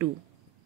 2।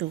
2।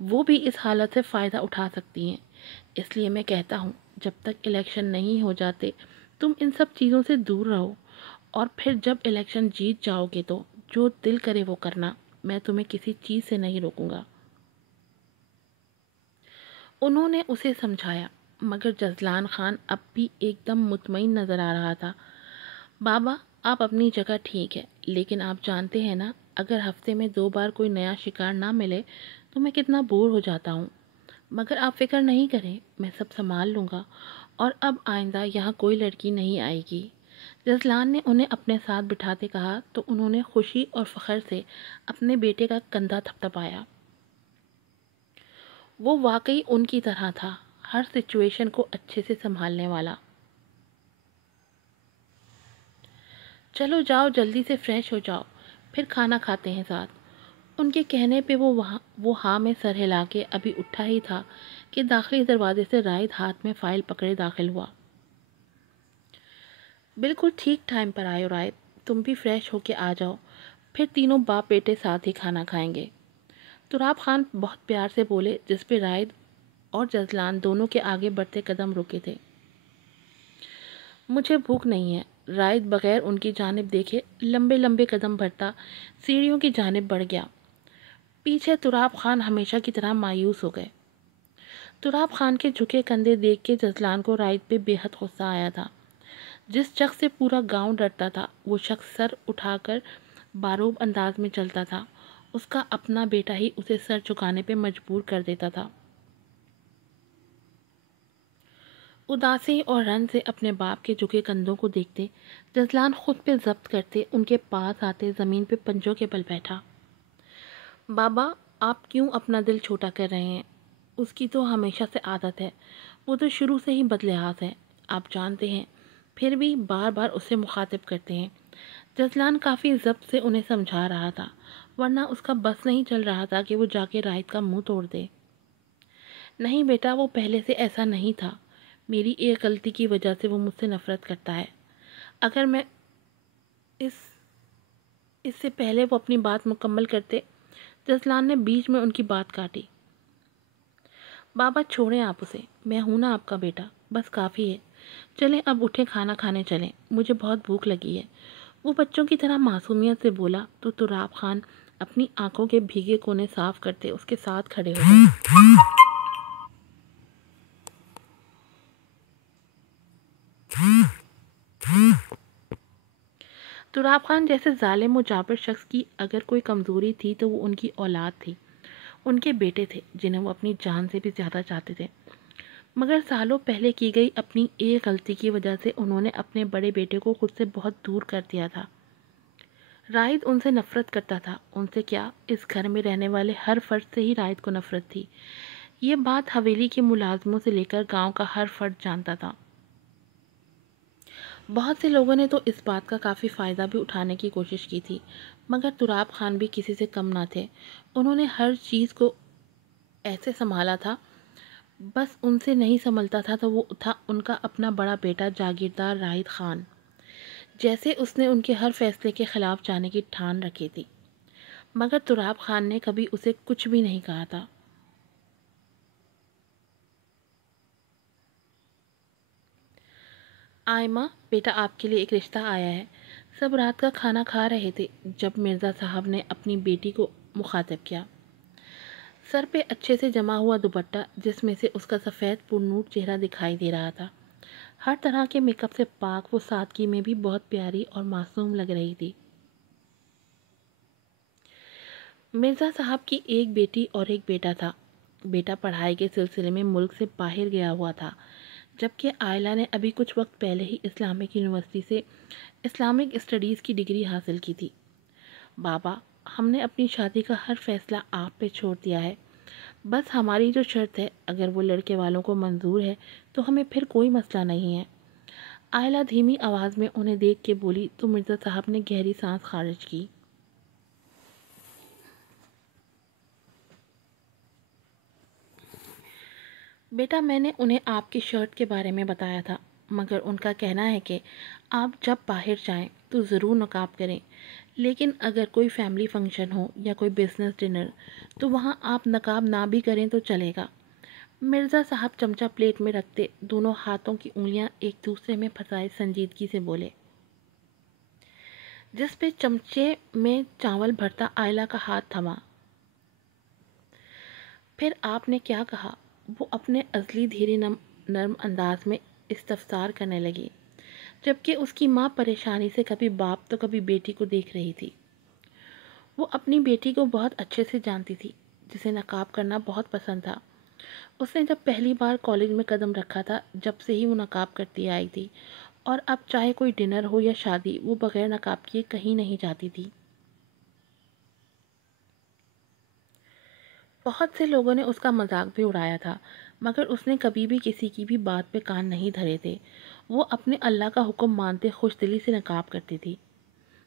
وہ بھی اس حالت سے فائدہ اٹھا سکتی ہیں۔ اس لیے میں کہتا ہوں جب تک الیکشن نہیں ہو جاتے تم ان سب چیزوں سے دور رہو، اور پھر جب الیکشن جیت جاؤ گے تو جو دل کرے وہ کرنا، میں تمہیں کسی چیز سے نہیں روکوں گا۔ انہوں نے اسے سمجھایا، مگر جزلان خان اب بھی ایک دم مطمئن نظر آ رہا تھا۔ بابا، آپ اپنی جگہ ٹھیک ہے، لیکن آپ جانتے ہیں نا، اگر ہفتے میں 2 بار کوئی نیا شکار نہ ملے تو میں کتنا بور ہو جاتا ہوں۔ مگر آپ فکر نہیں کریں، میں سب سنبھال لوں گا، اور اب آئندہ یہاں کوئی لڑکی نہیں آئے گی۔ جزلان نے انہیں اپنے ساتھ بٹھاتے کہا تو انہوں نے خوشی اور فخر سے اپنے بیٹے کا کندھا تھپتھپایا۔ وہ واقعی ان کی طرح تھا، ہر سچویشن کو اچھے سے سنبھالنے والا۔ چلو جاؤ، جلدی سے فریش ہو جاؤ، پھر کھانا کھاتے ہیں ساتھ۔ ان کے کہنے پہ وہ ہاں میں سر ہلا کے ابھی اٹھا ہی تھا کہ داخلی دروازے سے رائد ہاتھ میں فائل پکڑے داخل ہوا۔ بالکل ٹھیک ٹائم پر آئے ہو رائد، تم بھی فریش ہو کے آ جاؤ، پھر تینوں باپ بیٹے ساتھ ہی کھانا کھائیں گے۔ تراب خان بہت پیار سے بولے، جس پہ رائد اور جزلان دونوں کے آگے بڑھتے قدم رکے تھے۔ مجھے بھوک نہیں ہے، رائد بغیر ان کی جانب دیکھے لمبے لمبے قدم بڑھتا سیڑھیوں کی جانب بڑھ گیا۔ پیچھے تراب خان ہمیشہ کی طرح مایوس ہو گئے۔ تراب خان کے جھکے کندھے دیکھ کے جزلان کو رائد پہ بے حد غصہ آیا تھا۔ جس شخص سے پورا گاؤں ڈرتا تھا، وہ شخص سر اٹھا کر باروب انداز میں چلتا تھا۔ اس کا اپنا بیٹا ہی اسے سر جھکانے پہ مجبور کر دیتا تھا۔ اداسی اور رن سے اپنے باپ کے جھکے کندھوں کو دیکھتے جزلان خود پہ ضبط کرتے ان کے پاس آتے زمین پہ پنجوں کے بل بیٹھا۔ بابا، آپ کیوں اپنا دل چھوٹا کر رہے ہیں؟ اس کی تو ہمیشہ سے عادت ہے، وہ تو شروع سے ہی بدلحاظ ہے، آپ جانتے ہیں، پھر بھی بار بار اسے مخاطب کرتے ہیں۔ جزلان کافی ضبط سے انہیں سمجھا رہا تھا، ورنہ اس کا بس نہیں چل رہا تھا کہ وہ جا کے رائد کا منہ توڑ دے۔ نہیں بیٹا، وہ پہلے سے ایسا نہیں تھا، میری ایک غلطی کی وجہ سے وہ مجھ سے نفرت کرتا ہے۔ اگر میں اس سے پہلے وہ اپنی بات مکمل کرتے، جزلان نے بیچ میں ان کی بات کاٹی۔ بابا چھوڑیں آپ اسے، میں ہوں نا آپ کا بیٹا، بس کافی ہے۔ چلیں اب اٹھیں، کھانا کھانے چلیں، مجھے بہت بھوک لگی ہے۔ وہ بچوں کی طرح معصومیت سے بولا تو تراب خان اپنی آنکھوں کے بھیگے کونے صاف کرتے اس کے ساتھ کھڑے ہو گئے۔ تراب خان جیسے ظالم و جابر شخص کی اگر کوئی کمزوری تھی تو وہ ان کی اولاد تھی، ان کے بیٹے تھے جنہیں وہ اپنی جان سے بھی زیادہ چاہتے تھے۔ مگر سالوں پہلے کی گئی اپنی ایک غلطی کی وجہ سے انہوں نے اپنے بڑے بیٹے کو خود سے بہت دور کر دیا تھا۔ رائد ان سے نفرت کرتا تھا، ان سے کیا، اس گھر میں رہنے والے ہر فرد سے ہی رائد کو نفرت تھی۔ یہ بات حویلی کے ملازموں سے لے کر گاؤں کا ہر فرد جانتا تھا۔ بہت سے لوگوں نے تو اس بات کا کافی فائدہ بھی اٹھانے کی کوشش کی تھی، مگر تراب خان بھی کسی سے کم نہ تھے۔ انہوں نے ہر چیز کو ایسے سنبھالا تھا، بس ان سے نہیں سنبھلتا تھا تو وہ تھا ان کا اپنا بڑا بیٹا جاگیردار رائد خان، جیسے اس نے ان کے ہر فیصلے کے خلاف جانے کی ٹھان رکھی تھی۔ مگر تراب خان نے کبھی اسے کچھ بھی نہیں کہا تھا۔ آئمہ بیٹا، آپ کے لیے ایک رشتہ آیا ہے۔ سب رات کا کھانا کھا رہے تھے جب مرزا صاحب نے اپنی بیٹی کو مخاطب کیا۔ سر پہ اچھے سے جما ہوا دوپٹہ، جس میں سے اس کا سفید پرنور چہرہ دکھائی دے رہا تھا، ہر طرح کے میک اپ سے پاک، وہ سادگی میں بھی بہت پیاری اور معصوم لگ رہی تھی۔ مرزا صاحب کی ایک بیٹی اور ایک بیٹا تھا۔ بیٹا پڑھائی کے سلسلے میں ملک سے باہر گیا ہوا تھا، جبکہ عائلہ نے ابھی کچھ وقت پہلے ہی اسلامک یونیورسٹی سے اسلامک اسٹڈیز کی ڈگری حاصل کی تھی۔ بابا، ہم نے اپنی شادی کا ہر فیصلہ آپ پہ چھوڑ دیا ہے، بس ہماری جو شرط ہے، اگر وہ لڑکے والوں کو منظور ہے تو ہمیں پھر کوئی مسئلہ نہیں ہے۔ عائلہ دھیمی آواز میں انہیں دیکھ کے بولی تو مرزا صاحب نے گہری سانس خارج کی۔ بیٹا، میں نے انہیں آپ کی شرٹ کے بارے میں بتایا تھا، مگر ان کا کہنا ہے کہ آپ جب باہر جائیں تو ضرور نقاب کریں، لیکن اگر کوئی فیملی فنکشن ہو یا کوئی بزنس ڈنر تو وہاں آپ نقاب نہ بھی کریں تو چلے گا۔ مرزا صاحب چمچہ پلیٹ میں رکھتے دونوں ہاتھوں کی انگلیاں ایک دوسرے میں پھنسائے سنجیدگی سے بولے، جس پہ چمچے میں چاول بھرتا آئلہ کا ہاتھ تھما۔ پھر آپ نے کیا کہا؟ وہ اپنے ازلی دھیرے نرم انداز میں استفسار کرنے لگی، جبکہ اس کی ماں پریشانی سے کبھی باپ تو کبھی بیٹی کو دیکھ رہی تھی۔ وہ اپنی بیٹی کو بہت اچھے سے جانتی تھی، جسے نقاب کرنا بہت پسند تھا۔ اس نے جب پہلی بار کالج میں قدم رکھا تھا، جب سے ہی وہ نقاب کرتی آئی تھی، اور اب چاہے کوئی ڈنر ہو یا شادی، وہ بغیر نقاب کیے کہیں نہیں جاتی تھی۔ بہت سے لوگوں نے اس کا مذاق بھی اڑایا تھا، مگر اس نے کبھی بھی کسی کی بھی بات پہ کان نہیں دھرے تھے۔ وہ اپنے اللہ کا حکم مانتے خوش دلی سے نقاب کرتی تھی۔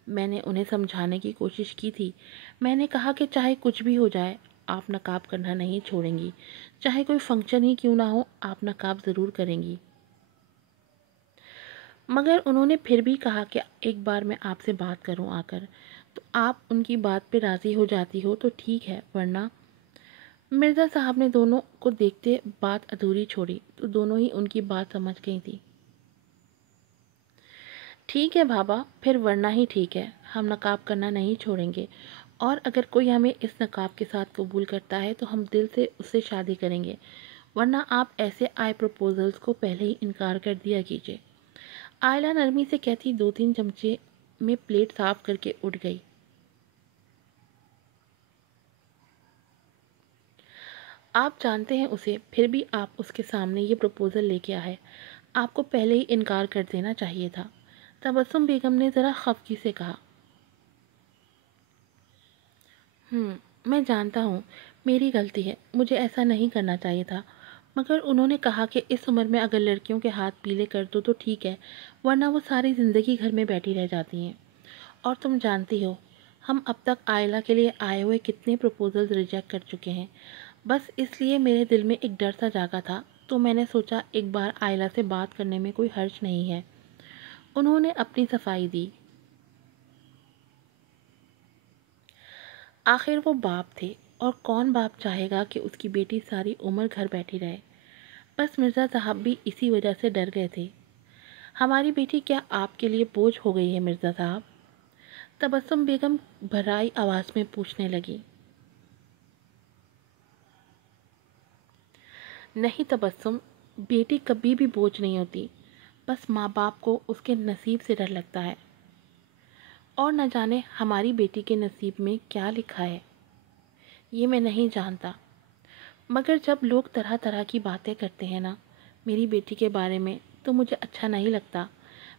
میں نے انہیں سمجھانے کی کوشش کی تھی۔ میں نے کہا کہ چاہے کچھ بھی ہو جائے، آپ نقاب کرنا نہیں چھوڑیں گی، چاہے کوئی فنکشن ہی کیوں نہ ہو، آپ نقاب ضرور کریں گی۔ مگر انہوں نے پھر بھی کہا کہ ایک بار میں آپ سے بات کروں آ کر، تو آپ ان کی بات پہ راضی ہو جاتی ہو تو ٹھیک ہے، ورنہ… مرزا صاحب نے دونوں کو دیکھتے بات ادھوری چھوڑی تو دونوں ہی ان کی بات سمجھ گئی تھی۔ ٹھیک ہے بابا، پھر ورنہ ہی ٹھیک ہے، ہم نقاب کرنا نہیں چھوڑیں گے، اور اگر کوئی ہمیں اس نقاب کے ساتھ قبول کرتا ہے تو ہم دل سے اس سے شادی کریں گے، ورنہ آپ ایسے آئے پروپوزلز کو پہلے ہی انکار کر دیا کیجیے۔ آئلہ نرمی سے کہتی 2-3 چمچے میں پلیٹ صاف کر کے اٹھ گئی۔ آپ جانتے ہیں اسے، پھر بھی آپ اس کے سامنے یہ پروپوزل لے کے آئے، آپ کو پہلے ہی انکار کر دینا چاہیے تھا۔ تبسم بیگم نے ذرا خفگی سے کہا۔ میں جانتا ہوں، میری غلطی ہے، مجھے ایسا نہیں کرنا چاہیے تھا، مگر انہوں نے کہا کہ اس عمر میں اگر لڑکیوں کے ہاتھ پیلے کر دو تو ٹھیک ہے، ورنہ وہ ساری زندگی گھر میں بیٹھی رہ جاتی ہیں۔ اور تم جانتی ہو، ہم اب تک آئلہ کے لیے آئے ہوئے کتنے پروپوزلز ریجیکٹ کر چکے ہیں۔ بس اس لیے میرے دل میں ایک ڈر سا جاگا تھا، تو میں نے سوچا ایک بار آئلہ سے بات کرنے میں کوئی حرج نہیں ہے۔ انہوں نے اپنی صفائی دی۔ آخر وہ باپ تھے، اور کون باپ چاہے گا کہ اس کی بیٹی ساری عمر گھر بیٹھی رہے؟ بس مرزا صاحب بھی اسی وجہ سے ڈر گئے تھے۔ ہماری بیٹی کیا آپ کے لیے بوجھ ہو گئی ہے مرزا صاحب؟ تبسم بیگم بھرائی آواز میں پوچھنے لگی۔ نہیں تبسم، بیٹی کبھی بھی بوجھ نہیں ہوتی، بس ماں باپ کو اس کے نصیب سے ڈر لگتا ہے، اور نہ جانے ہماری بیٹی کے نصیب میں کیا لکھا ہے، یہ میں نہیں جانتا۔ مگر جب لوگ طرح طرح کی باتیں کرتے ہیں نا میری بیٹی کے بارے میں، تو مجھے اچھا نہیں لگتا۔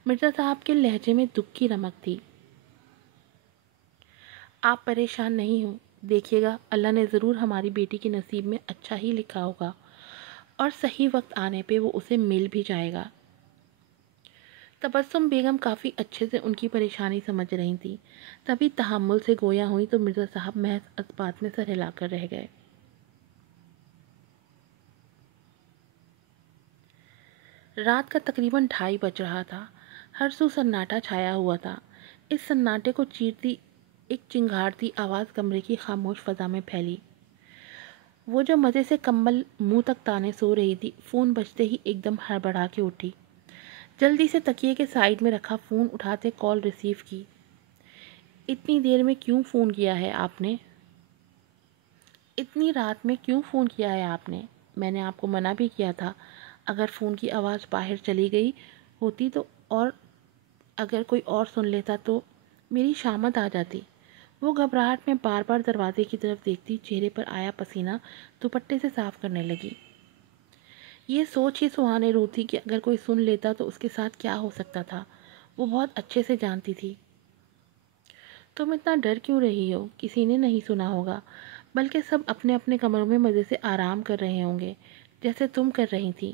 مرزا صاحب کے لہجے میں دکھ کی رمق تھی۔ آپ پریشان نہیں ہوں، دیکھیے گا اللہ نے ضرور ہماری بیٹی کے نصیب میں اچھا ہی لکھا ہوگا، اور صحیح وقت آنے پہ وہ اسے مل بھی جائے گا۔ تبسم بیگم کافی اچھے سے ان کی پریشانی سمجھ رہی تھی، تبھی تحمل سے گویا ہوئی تو مرزا صاحب محض اس بات میں سر ہلا کر رہ گئے۔ رات کا تقریباً 2:30 بج رہا تھا۔ ہر سو سناٹا چھایا ہوا تھا۔ اس سناٹے کو چیرتی ایک چنگھاڑتی آواز کمرے کی خاموش فضا میں پھیلی۔ وہ جو مزے سے کمبل منہ تک تانے سو رہی تھی، فون بجتے ہی ایک دم ہڑبڑا کے اٹھی۔ جلدی سے تکیے کے سائیڈ میں رکھا فون اٹھاتے کال ریسیو کی۔ اتنی دیر میں کیوں فون کیا ہے آپ نے؟ اتنی رات میں کیوں فون کیا ہے آپ نے؟ میں نے آپ کو منع بھی کیا تھا، اگر فون کی آواز باہر چلی گئی ہوتی تو، اور اگر کوئی اور سن لیتا تو میری شامت آ جاتی۔ وہ گھبراہٹ میں بار بار دروازے کی طرف دیکھتی، چہرے پر آیا پسینہ دوپٹے سے صاف کرنے لگی۔ یہ سوچ ہی سہانے رو تھی کہ اگر کوئی سن لیتا تو اس کے ساتھ کیا ہو سکتا تھا، وہ بہت اچھے سے جانتی تھی۔ تم اتنا ڈر کیوں رہی ہو؟ کسی نے نہیں سنا ہوگا، بلکہ سب اپنے اپنے کمروں میں مزے سے آرام کر رہے ہوں گے، جیسے تم کر رہی تھی۔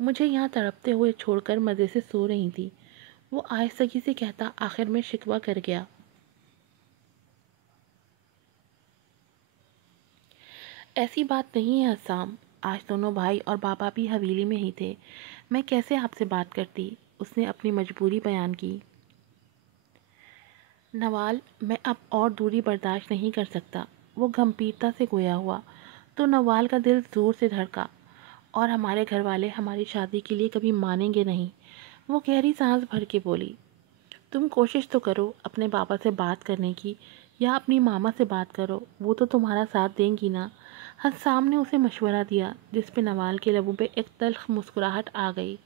مجھے یہاں تڑپتے ہوئے چھوڑ کر مزے سے سو رہی تھی، وہ آہستگی سے کہتا آخر میں شکوہ کر گیا۔ ایسی بات نہیں ہے حسام، آج دونوں بھائی اور بابا بھی حویلی میں ہی تھے، میں کیسے آپ سے بات کرتی؟ اس نے اپنی مجبوری بیان کی۔ نوال، میں اب اور دوری برداشت نہیں کر سکتا، وہ گھمپیرتا سے گویا ہوا تو نوال کا دل زور سے دھڑکا۔ اور ہمارے گھر والے ہماری شادی کے لیے کبھی مانیں گے نہیں، وہ گہری سانس بھر کے بولی۔ تم کوشش تو کرو اپنے پاپا سے بات کرنے کی، یا اپنی ماما سے بات کرو، وہ تو تمہارا ساتھ دیں گی نا۔ حسام نے اسے مشورہ دیا، جس پہ نوال کے لبوں پہ ایک تلخ مسکراہٹ آ گئی۔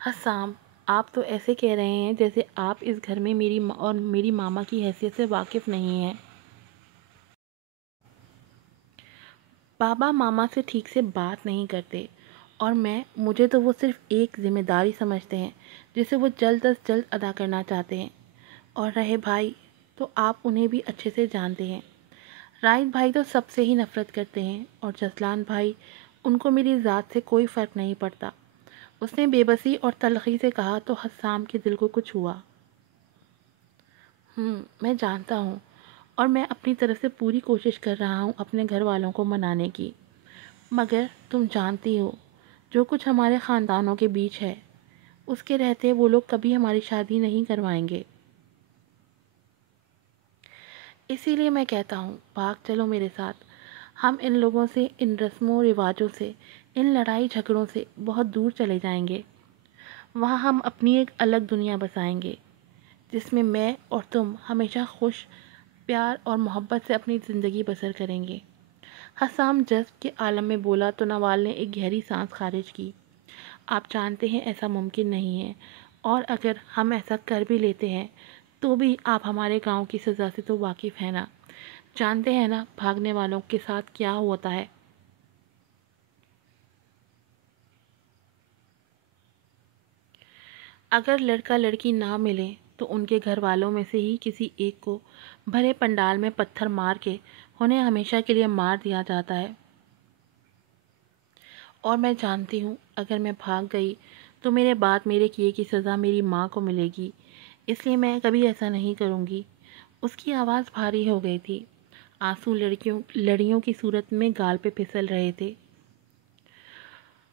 حسام، آپ تو ایسے کہہ رہے ہیں جیسے آپ اس گھر میں میری اور میری ماما کی حیثیت سے واقف نہیں ہیں۔ بابا ماما سے ٹھیک سے بات نہیں کرتے، اور مجھے تو وہ صرف ایک ذمہ داری سمجھتے ہیں جسے وہ جلد از جلد ادا کرنا چاہتے ہیں۔ اور رہے بھائی، تو آپ انہیں بھی اچھے سے جانتے ہیں۔ رائد بھائی تو سب سے ہی نفرت کرتے ہیں، اور جسلان بھائی، ان کو میری ذات سے کوئی فرق نہیں پڑتا۔ اس نے بے بسی اور تلخی سے کہا تو حسام کے دل کو کچھ ہوا۔ میں جانتا ہوں، اور میں اپنی طرف سے پوری کوشش کر رہا ہوں اپنے گھر والوں کو منانے کی، مگر تم جانتی ہو جو کچھ ہمارے خاندانوں کے بیچ ہے، اس کے رہتے وہ لوگ کبھی ہماری شادی نہیں کروائیں گے۔ اسی لیے میں کہتا ہوں، بھاگ چلو میرے ساتھ۔ ہم ان لوگوں سے، ان رسموں و رواجوں سے، ان لڑائی جھگڑوں سے بہت دور چلے جائیں گے۔ وہاں ہم اپنی ایک الگ دنیا بسائیں گے، جس میں اور تم ہمیشہ خوش، پیار اور محبت سے اپنی زندگی بسر کریں گے۔ حسام جذب کے عالم میں بولا تو نوال نے ایک گہری سانس خارج کی۔ آپ جانتے ہیں ایسا ممکن نہیں ہے، اور اگر ہم ایسا کر بھی لیتے ہیں تو بھی آپ ہمارے گاؤں کی سزا سے تو واقف ہیں نا، جانتے ہیں نا بھاگنے والوں کے ساتھ کیا ہوتا ہے۔ اگر لڑکا لڑکی نہ ملے تو ان کے گھر والوں میں سے ہی کسی ایک کو بھرے پنڈال میں پتھر مار کے انہیں ہمیشہ کے لیے مار دیا جاتا ہے۔ اور میں جانتی ہوں اگر میں بھاگ گئی تو میرے بعد میرے کیے کی سزا میری ماں کو ملے گی، اس لیے میں کبھی ایسا نہیں کروں گی۔ اس کی آواز بھاری ہو گئی تھی، آنسو لڑیوں کی صورت میں گال پہ پھسل رہے تھے۔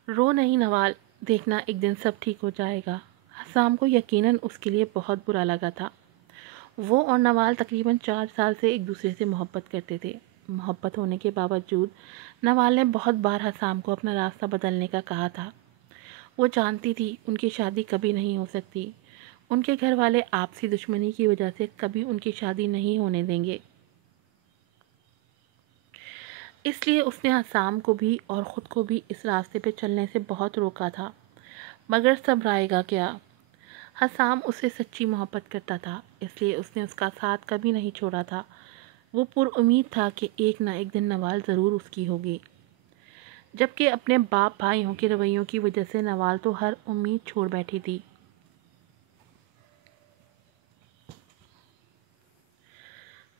رو نہیں نوال، دیکھنا ایک دن سب ٹھیک ہو جائے گا۔ حسام کو یقیناً اس کے لیے بہت برا لگا تھا۔ وہ اور نوال تقریباً 4 سال سے ایک دوسرے سے محبت کرتے تھے۔ محبت ہونے کے باوجود نوال نے بہت بار حسام کو اپنا راستہ بدلنے کا کہا تھا۔ وہ جانتی تھی ان کی شادی کبھی نہیں ہو سکتی، ان کے گھر والے آپسی دشمنی کی وجہ سے کبھی ان کی شادی نہیں ہونے دیں گے۔ اس لیے اس نے حسام کو بھی اور خود کو بھی اس راستے پہ چلنے سے بہت روکا تھا، مگر صبر آئے گا کیا؟ حسام اس سے سچی محبت کرتا تھا، اس لیے اس نے اس کا ساتھ کبھی نہیں چھوڑا تھا۔ وہ پر امید تھا کہ ایک نہ ایک دن نوال ضرور اس کی ہوگی، جبکہ اپنے باپ بھائیوں کے رویوں کی وجہ سے نوال تو ہر امید چھوڑ بیٹھی تھی۔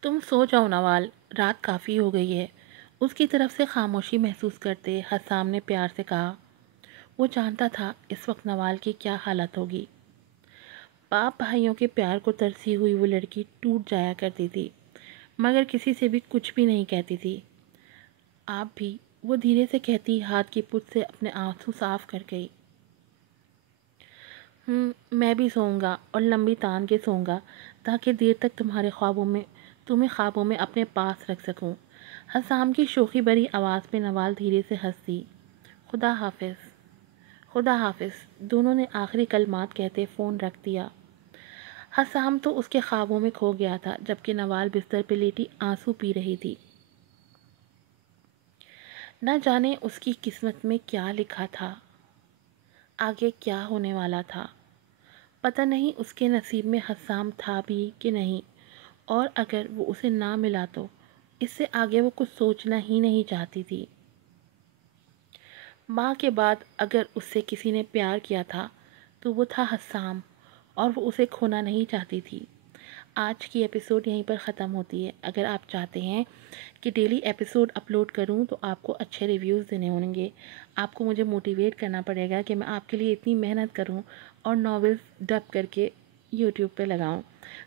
تم سو جاؤ نوال، رات کافی ہو گئی ہے۔ اس کی طرف سے خاموشی محسوس کرتے حسام نے پیار سے کہا۔ وہ جانتا تھا اس وقت نوال کی کیا حالت ہوگی۔ باپ بھائیوں کے پیار کو ترسی ہوئی وہ لڑکی ٹوٹ جایا کرتی تھی، مگر کسی سے بھی کچھ بھی نہیں کہتی تھی۔ آپ بھی، وہ دھیرے سے کہتی ہاتھ کی پت سے اپنے آنسو صاف کر گئی۔ میں بھی سوؤں گا، اور لمبی تان کے سوؤں گا، تاکہ دیر تک تمہیں خوابوں میں اپنے پاس رکھ سکوں۔ حسام کی شوخی بری آواز پہ نوال دھیرے سے ہنس دی۔ خدا حافظ۔ خدا حافظ، دونوں نے آخری کلمات کہتے فون رکھ دیا۔ حسام تو اس کے خوابوں میں کھو گیا تھا، جبکہ نوال بستر پہ لیٹی آنسو پی رہی تھی۔ نہ جانے اس کی قسمت میں کیا لکھا تھا، آگے کیا ہونے والا تھا۔ پتہ نہیں اس کے نصیب میں حسام تھا بھی کہ نہیں، اور اگر وہ اسے نہ ملا تو اس سے آگے وہ کچھ سوچنا ہی نہیں چاہتی تھی۔ ماں کے بعد اگر اس سے کسی نے پیار کیا تھا تو وہ تھا حسام، اور وہ اسے کھونا نہیں چاہتی تھی۔ آج کی ایپیسوڈ یہیں پر ختم ہوتی ہے۔ اگر آپ چاہتے ہیں کہ ڈیلی ایپیسوڈ اپلوڈ کروں تو آپ کو اچھے ریویوز دینے ہوں گے، آپ کو مجھے موٹیویٹ کرنا پڑے گا کہ میں آپ کے لیے اتنی محنت کروں اور ناولز ڈب کر کے یوٹیوب پہ لگاؤں۔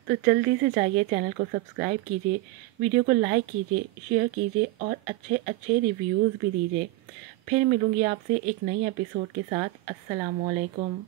تو جلدی سے جائیے، چینل کو سبسکرائب کیجیے، ویڈیو کو لائک کیجیے، شیئر کیجیے، اور اچھے ریویوز بھی دیجیے۔ پھر ملوں گی آپ سے ایک نئی ایپیسوڈ کے ساتھ۔ السلام علیکم۔